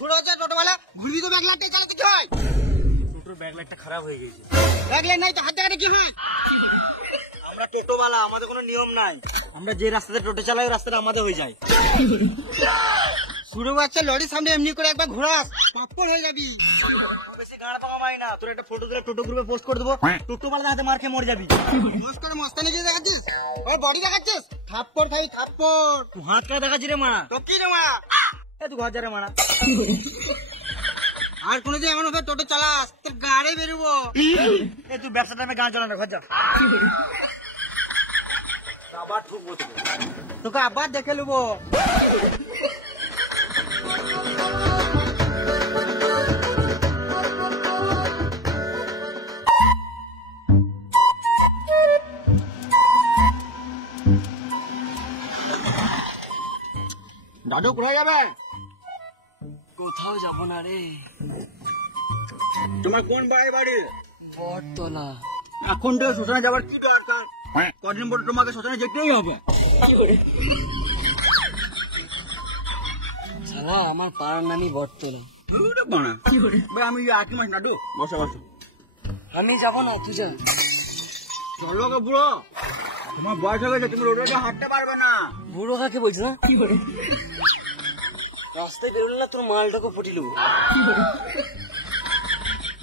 ছোট হচ্ছে টোটোওয়ালা ঘুরবি তো ব্যাগ লাইটটা চালাতে কি হয়? টোটোর ব্যাগ লাইটটা খারাপ হয়ে গেছে। ব্যাগ লাইট নাই তো হাতে হাতে কি হয়? আমরা টোটোওয়ালা, আমাদের কোনো নিয়ম নাই। আমরা যে রাস্তাতে টোটো চালাই ওই রাস্তাটা আমাদের হয়ে যায়। ছোট বাচ্চা লরির সামনে এমনি করে একবার ঘোরাস পাপ্পর হয়ে যাবি। বেশি গাড়া পাকা মাই না, তোর একটা ফটো দিলে টোটো গ্রুপে পোস্ট করে দেবো, টোটোওয়ালার হাতে মার খেয়ে মরে যাবি। বস করে মস্তানি যে দেখাচ্ছিস ওর বডি দেখাচ্ছিস থাপ্পড় খাই থাপ্পড়। তুই হাত কাটা দেখাচ্ছি রে মারা। তো কি রে মা? তুই ঘর যা রে মারা। আর কোনোদিন এমন ভাবে টোটো চালাস তোর গাড়ি বেরোবো। তুই ব্যবসা টাইমে গান চালা না, ঘর যা। আবার ঠুকবো তোকে আবার দেখে নেবো। দাদু কোথায় যাবে? কোথাও যাবো না রে। তোমার কোন বাড়ি? বটতলা। এখন তো শ্মশানে যাবার কি দরকার? কদিন পরে তোমাকে শ্মশানে যেতেই হবে। শালা আমার পাড়ার নামই বটতলা। ভাই আমি আঁকি মাস নাটু বসো বসো। আমি যাবো না, তুই যা। চলো গো বুড়ো, তোমার বয়স হয়ে গেছে, তুমি রোডে হাঁটতে পারবে না। বুড়ো কাকে বলছিস না? রাস্তায় বেরোলে না তোর মালটাকে ফুটি নেবো।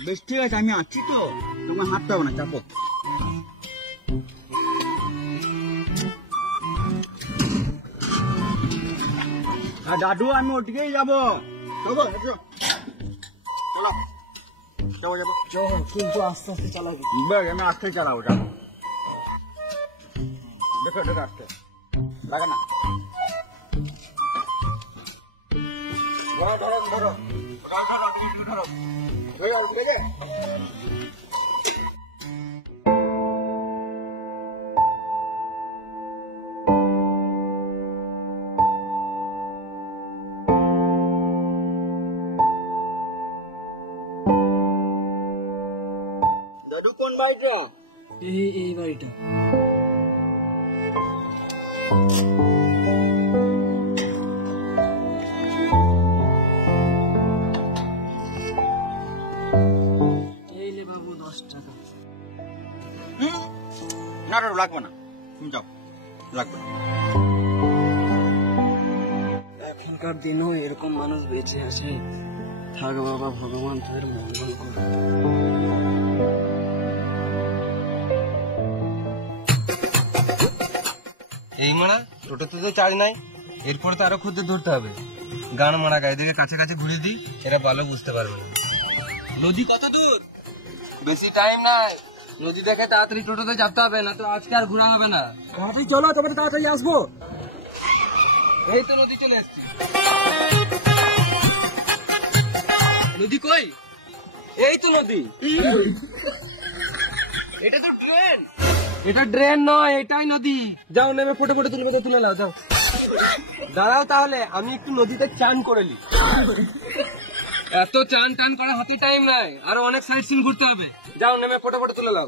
বেশ ঠিক আছে, আমি আছি তো, তোমার হাঁটতে হবে না, চাপো। আর দাদু আমি ওদিকেই যাবো। চলো চলো চলো যাবো। কিন্তু আস্তে আস্তে চালাবি। বেশ আমি আস্তে চালাবো, যাবো। দেখো দেখো আস্তে লাগে না। ধরো ধরো ধরো ধরো হয়ে গেল, ঠিক আছে। দাদু কোন বাড়িটা? এই বাড়িটা। এই লে বাবু 10 টাকা। না দাদু লাগবে না, তুমি যাও, লাগবে না। এখনকার দিনও এরকম মানুষ বেঁচে আছে। থাক বাবা, ভগবান তোদের মঙ্গল করুন। এই মারা টোটোতে তো চার্জ নাই, এরপরে তো আরো খুঁজতে ধরতে হবে। গান মারা গাড়িদেরকে কাছে কাছে ঘুরে দিই, এরা ভালো বুঝতে পারবে না। নদী কত দূর? বেশি টাইম নাই, নদী দেখে তাড়াতাড়ি টোটোতে চাপতে হবে, না তো আজকে আর ঘোরা হবে না। তাড়াতাড়ি চলো, তবে তাড়াতাড়ি আসবো। এই তো নদী চলে আসছে। নদী কই? এই তো নদী। এটা তো ট্রেন। এটা ড্রেন নয়, এটাই নদী। যাও নেমে ফটো ফটো তুলবে তো তুলে নাও, যাও। দাঁড়াও তাহলে আমি একটু নদীতে চান করে নি। এত চান টান করা হাতে টাইম নাই, আরো অনেক সাইড সিন ঘুরতে হবে। যাও নেমে ফটো ফটো তুলে নাও।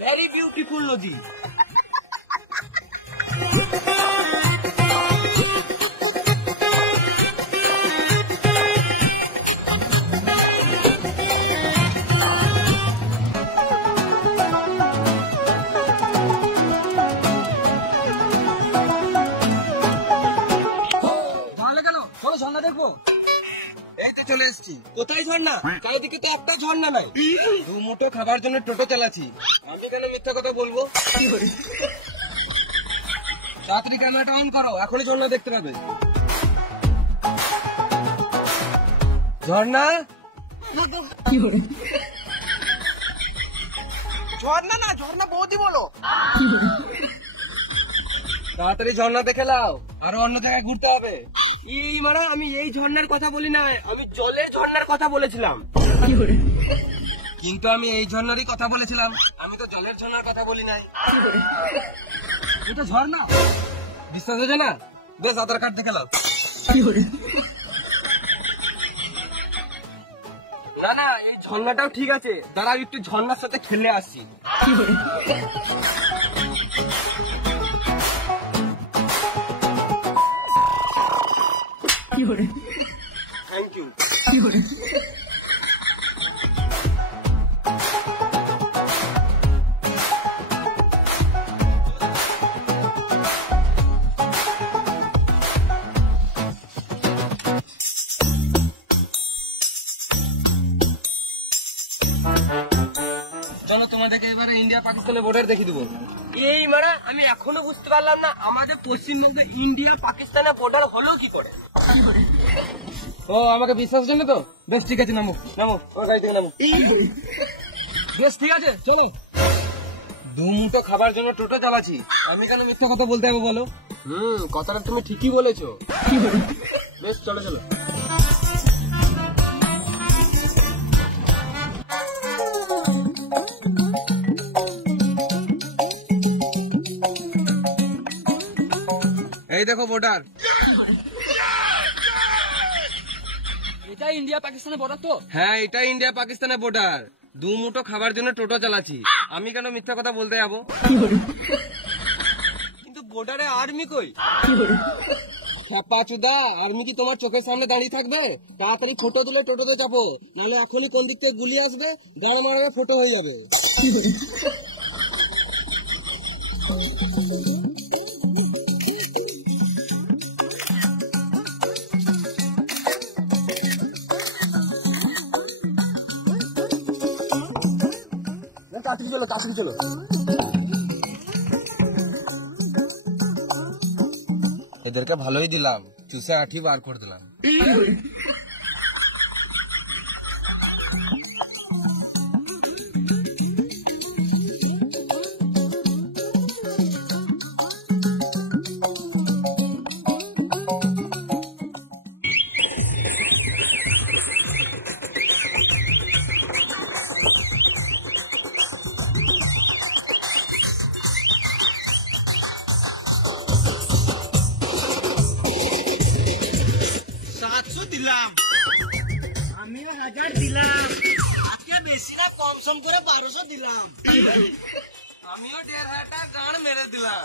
ভেরি বিউটিফুল নদী। ভালো গেল, চলো ঝর্ণা দেখবো। এই তো চলে এসেছি। কোথায় ঝর্ণা? চারিদিকে তো একটা ঝর্ণা নাই। দু মুঠো খাবার জন্য টোটো চালাচ্ছি, আমি কেন মিথ্যা কথা বলবো? তাড়াতাড়ি ক্যামেরাটা অন করো, এখনই ঝর্ণা দেখতে পাবে। ঝর্ণা? ঝর্ণা না, ঝর্ণা বৌদি বলো। তাড়াতাড়ি ঝর্ণা দেখে নাও, আরো অন্য জায়গায় ঘুরতে হবে। মানে আমি এই ঝর্ণার কথা বলি না, আমি জলের ঝর্ণার কথা বলেছিলাম। কিন্তু আমি এই ঝর্ণারই কথা বলেছিলাম, আমি তো জলের ঝর্ণার কথা বলি নাই। এটা ঝর্ণা, বিশ্বাস হচ্ছে না? বেশ, আধার কার্ড দেখে নাও। না না, এই ঝর্ণাটাও ঠিক আছে, দাঁড়াও একটু ঝর্ণার সাথে খেলে আসছি। Thank you. চলো তোমাদেরকে এবারে ইন্ডিয়া পাকিস্তানের বর্ডার দেখিয়ে দেবো। এই মারা, আমি এখনো বুঝতে পারলাম না আমাদের পশ্চিমবঙ্গে ইন্ডিয়া পাকিস্তানের বর্ডার হলো কি করে। ও, আমাকে বিশ্বাস জানে তো? বেশ ঠিক আছে, নামো নামো, আমার গাড়ি থেকে নামো। বেশ ঠিক আছে, চলো। দু মুঠো খাবার জন্য টোটো চালাচ্ছি, আমি কেন মিথ্যা কথা বলতে হবে বলো? কথাটা তুমি ঠিকই বলেছো। বেশ, চলো চলো। এই দেখো বর্ডার। এটা ইন্ডিয়া পাকিস্তানের বর্ডার তো? হ্যাঁ, এটা ইন্ডিয়া পাকিস্তানের বর্ডার। দু মুঠো খাবার জন্য টোটো চালাচ্ছি, আমি কেন মিথ্যা কথা বলতে যাবো? কিন্তু বর্ডারে আর্মি কই? চুদা, আর্মি কি তোমার চোখের সামনে দাঁড়িয়ে থাকবে? তাড়াতাড়ি ফটো দিলে টোটোতে চাপো, নাহলে এখনই কোন দিক থেকে গুলি আসবে, দাঁড়া মারাবে, ফটো হয়ে যাবে। তাড়াতাড়ি চলো, তাড়াতাড়ি চলো। এদেরকে ভালোই দিলাম, চুষে আঠি বার করে দিলাম। আমিও 1000 দিলাম, আজকে বেশি না, কম সম করে 1200 দিলাম। আমিও 1500 টাকা গান মেরে দিলাম।